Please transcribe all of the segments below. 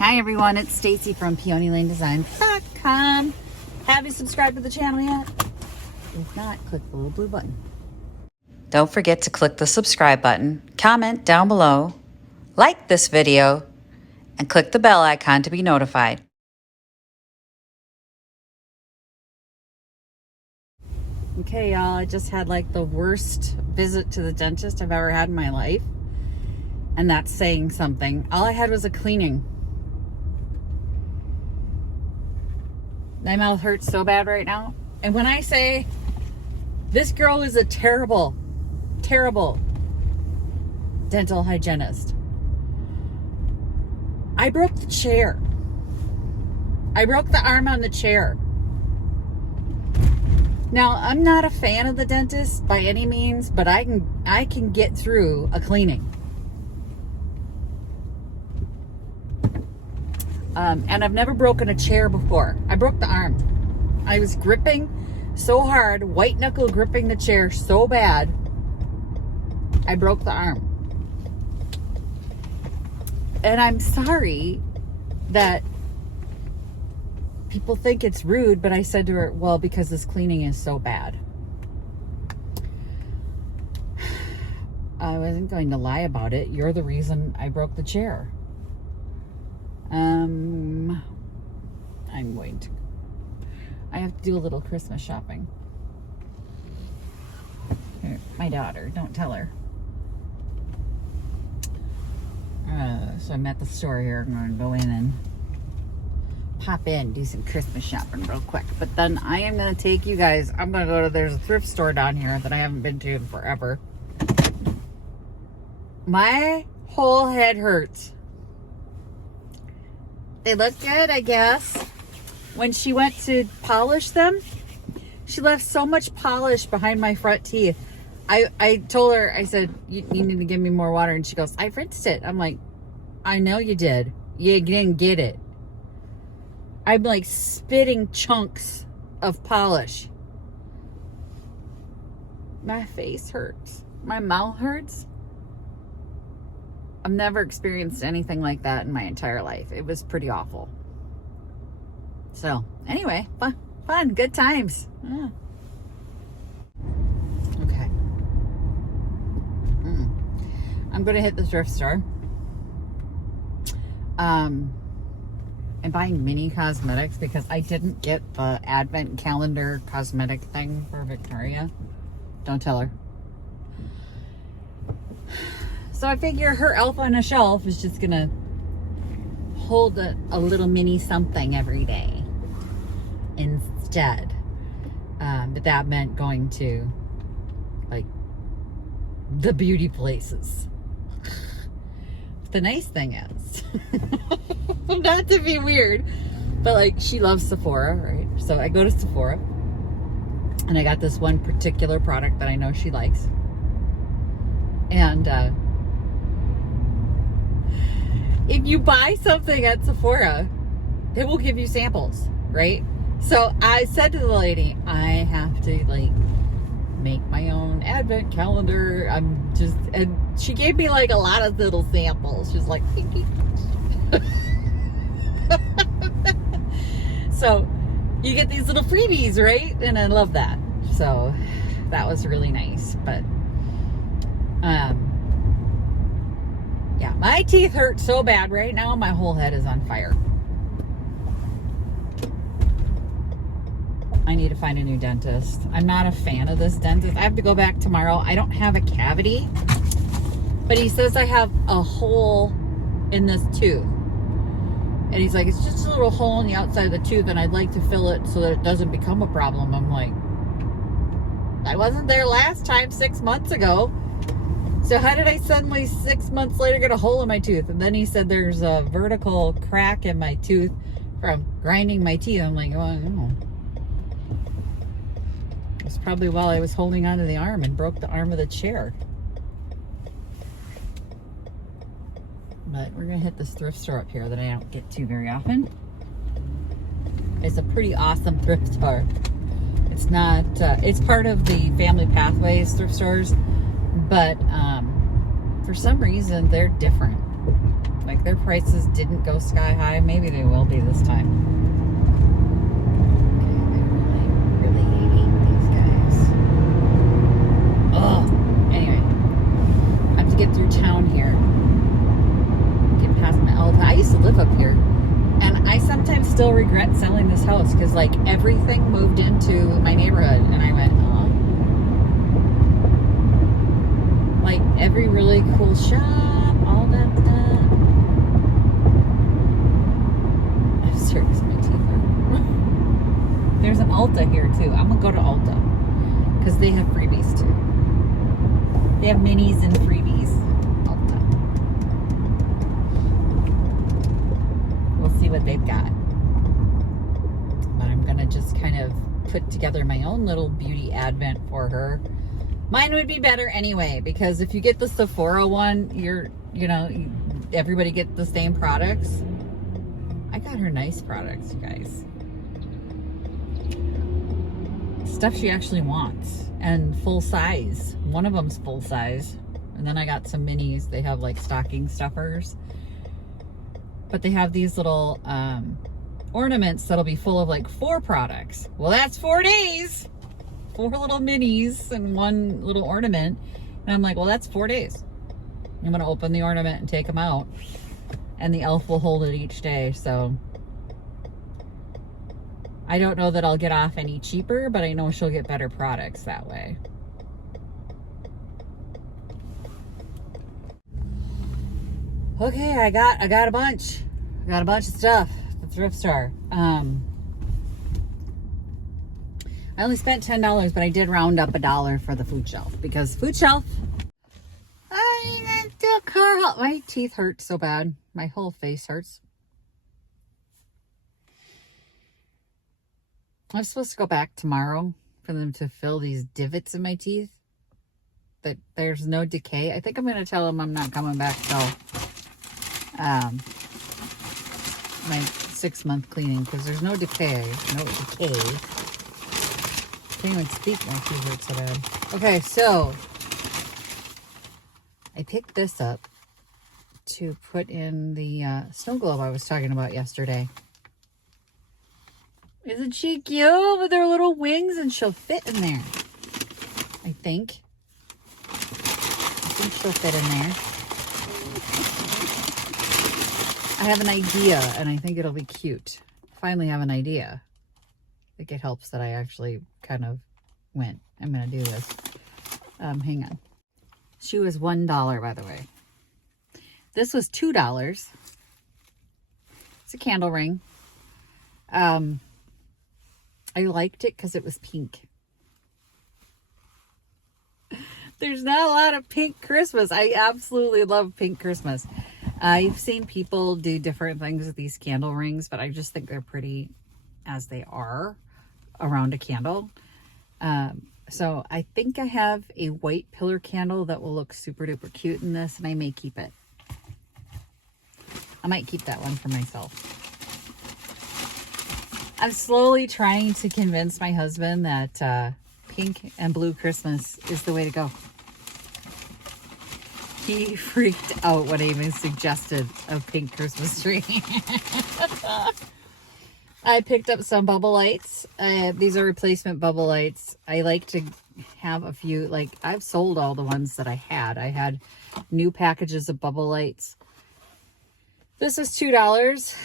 Hi everyone, it's Stacy from PeonyLaneDesign.com. Have you subscribed to the channel yet? If not, click the little blue button. Don't forget to click the subscribe button, comment down below, like this video, and click the bell icon to be notified. Okay, y'all, I just had like the worst visit to the dentist I've ever had in my life. And that's saying something. All I had was a cleaning. My mouth hurts so bad right now. And when I say this girl is a terrible, terrible dental hygienist, I broke the chair. I broke the arm on the chair. Now, I'm not a fan of the dentist by any means, but I can get through a cleaning. And I've never broken a chair before. I broke the arm. I was gripping so hard, white knuckle gripping the chair so bad, I broke the arm. And I'm sorry that people think it's rude, but I said to her, well, because this cleaning is so bad. I wasn't going to lie about it. You're the reason I broke the chair. I have to do a little Christmas shopping. Here, my daughter, don't tell her. So I'm at the store here. I'm going to go in and pop in, do some Christmas shopping real quick. But then I am going to take you guys, I'm going to go to, there's a thrift store down here that I haven't been to in forever. My whole head hurts. They look good, I guess. When she went to polish them, she left so much polish behind my front teeth. I told her, I said, you need to give me more water. And she goes, I rinsed it. I'm like, I know you did. You didn't get it. I'm like spitting chunks of polish. My face hurts. My mouth hurts. I've never experienced anything like that in my entire life. It was pretty awful. So, anyway, fun, good times. Yeah. Okay. I'm going to hit the thrift store. I'm buying mini cosmetics because I didn't get the advent calendar cosmetic thing for Victoria. Don't tell her. So I figure her elf on a shelf is just gonna hold a little mini something every day instead. But that meant going to like the beauty places. The nice thing is, not to be weird, but like she loves Sephora, right? So I go to Sephora and I got this one particular product that I know she likes. And if you buy something at Sephora, they will give you samples, right? So I said to the lady, I have to like make my own advent calendar. And she gave me like a lot of little samples. She's like, so you get these little freebies, right? And I love that. So that was really nice. But yeah, my teeth hurt so bad right now. My whole head is on fire. I need to find a new dentist. I'm not a fan of this dentist. I have to go back tomorrow. I don't have a cavity, but he says I have a hole in this tooth. And he's like, it's just a little hole in the outside of the tooth and I'd like to fill it so that it doesn't become a problem. I'm like, I wasn't there last time 6 months ago. So how did I suddenly 6 months later get a hole in my tooth? And then he said there's a vertical crack in my tooth from grinding my teeth. I'm like, oh, I don't know. It's probably while I was holding onto the arm and broke the arm of the chair. But we're going to hit this thrift store up here that I don't get to very often. It's a pretty awesome thrift store. It's not, it's part of the Family Pathways thrift stores, but for some reason they're different. Like their prices didn't go sky high. Maybe they will be this time. Okay, I really hate these guys. Oh, anyway. I have to get through town here. Get past my Alta. I used to live up here. And I sometimes still regret selling this house because, like, everything moved into my neighborhood. And I went, oh. Like, every really cool shop, all that stuff. I'm serious, my teeth hurt. There's an Ulta here, too. I'm going to go to Ulta because they have freebies, too. They have minis and freebies. Ulta. We'll see what they've got. But I'm going to just kind of put together my own little beauty advent for her. Mine would be better anyway, because if you get the Sephora one, everybody gets the same products. I got her nice products, you guys. Stuff she actually wants, and full size. One of them's full size. And then I got some minis. They have like stocking stuffers. But they have these little ornaments that'll be full of like 4 products. Well, that's 4 days. 4 little minis and 1 little ornament. And I'm like, well, that's 4 days. I'm going to open the ornament and take them out. And the elf will hold it each day. So I don't know that I'll get off any cheaper, but I know she'll get better products that way. Okay, I got a bunch. I got a bunch of stuff at the thrift store. I only spent $10, but I did round up $1 for the food shelf because food shelf. I need to do a car haul. My teeth hurt so bad. My whole face hurts. I'm supposed to go back tomorrow for them to fill these divots in my teeth. That there's no decay. I think I'm going to tell them I'm not coming back till my 6-month cleaning because there's no decay. No decay. Can't even speak, my teeth hurt so bad. Okay, so I picked this up to put in the snow globe I was talking about yesterday. Isn't she cute with her little wings? And she'll fit in there. I think she'll fit in there. I have an idea, and I think it'll be cute. Finally have an idea. I think it helps that I actually kind of went, I'm going to do this. Hang on. She was $1, by the way. This was $2. It's a candle ring. I liked it because it was pink. There's not a lot of pink Christmas. I absolutely love pink Christmas. I've seen people do different things with these candle rings, but I just think they're pretty as they are around a candle. So I think I have a white pillar candle that will look super duper cute in this, and I may keep it. I might keep that one for myself. I'm slowly trying to convince my husband that pink and blue Christmas is the way to go. He freaked out when I even suggested a pink Christmas tree. I picked up some bubble lights. These are replacement bubble lights. I like to have a few, like I've sold all the ones that I had. I had new packages of bubble lights. This is $2.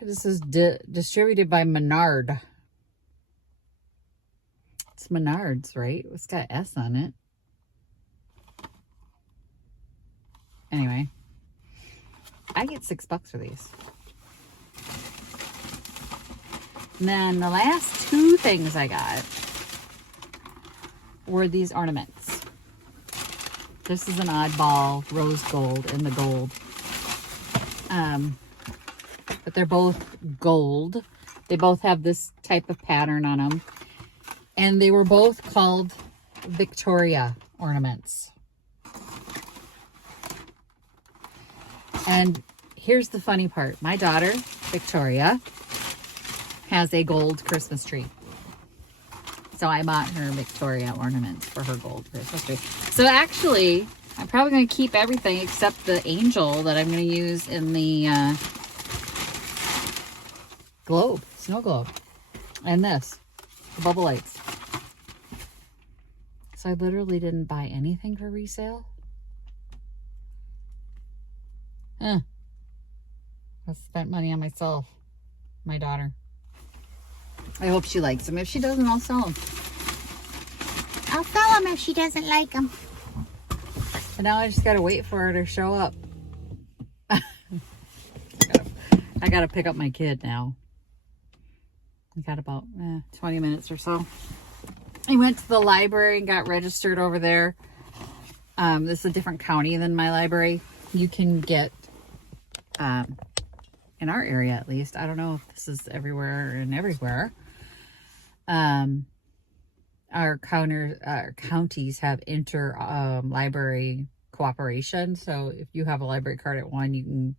This is distributed by Menard. It's Menards, right? It's got S on it. Anyway, I get $6 for these. And then the last 2 things I got were these ornaments. This is an oddball rose gold in the gold. But they're both gold. They both have this type of pattern on them. And they were both called Victoria ornaments. And here's the funny part. My daughter, Victoria, has a gold Christmas tree. So I bought her Victoria ornaments for her gold Christmas tree. So actually, I'm probably going to keep everything except the angel that I'm going to use in the globe, snow globe. And this, the bubble lights. So I literally didn't buy anything for resale. I spent money on myself, my daughter. I hope she likes them. If she doesn't, I'll sell them. I'll sell them if she doesn't like them. But now I just gotta wait for her to show up. I gotta pick up my kid now. I got about 20 minutes or so. I went to the library and got registered over there. This is a different county than my library. You can get, in our area at least, I don't know if this is everywhere and everywhere. Our counties have library cooperation. So if you have a library card at one, you can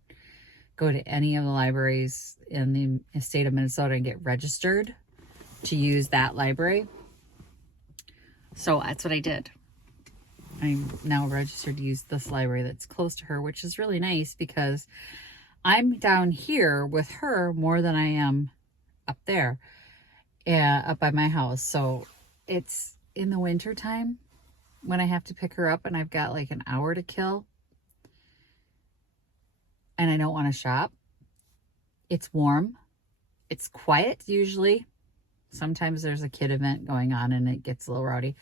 go to any of the libraries in the state of Minnesota and get registered to use that library. So that's what I did. I'm now registered to use this library that's close to her, which is really nice because I'm down here with her more than I am up there, up by my house. So it's in the winter time when I have to pick her up and I've got like an hour to kill and I don't want to shop. It's warm. It's quiet usually. Sometimes there's a kid event going on and it gets a little rowdy,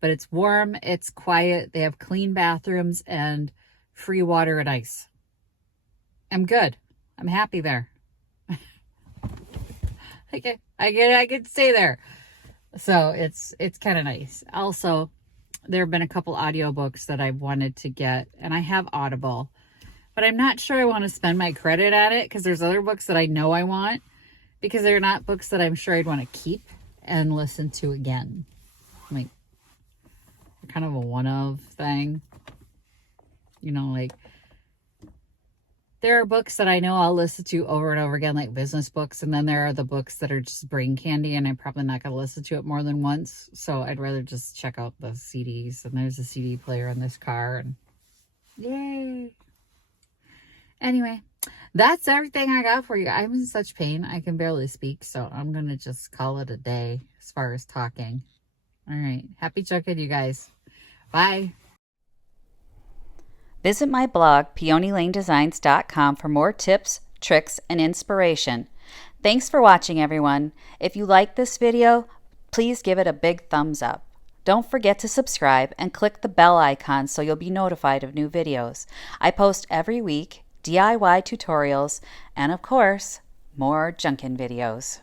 but it's warm. It's quiet. They have clean bathrooms and free water and ice. I'm good. I'm happy there. I could stay there. So it's kind of nice. Also, there have been a couple audiobooks that I've wanted to get, and I have Audible, but I'm not sure I want to spend my credit on it because there's other books that I know I want because they're not books that I'm sure I'd want to keep and listen to again. Like, kind of a one-of thing. You know, like, there are books that I know I'll listen to over and over again, like business books. And then there are the books that are just brain candy and I'm probably not going to listen to it more than once. So I'd rather just check out the CDs. And there's a CD player in this car. And yay. Anyway, that's everything I got for you. I'm in such pain. I can barely speak. So I'm going to just call it a day as far as talking. All right. Happy checking, you guys. Bye. Visit my blog, peonylanedesigns.com, for more tips, tricks, and inspiration. Thanks for watching, everyone. If you like this video, please give it a big thumbs up. Don't forget to subscribe and click the bell icon so you'll be notified of new videos. I post every week DIY tutorials and, of course, more junkin' videos.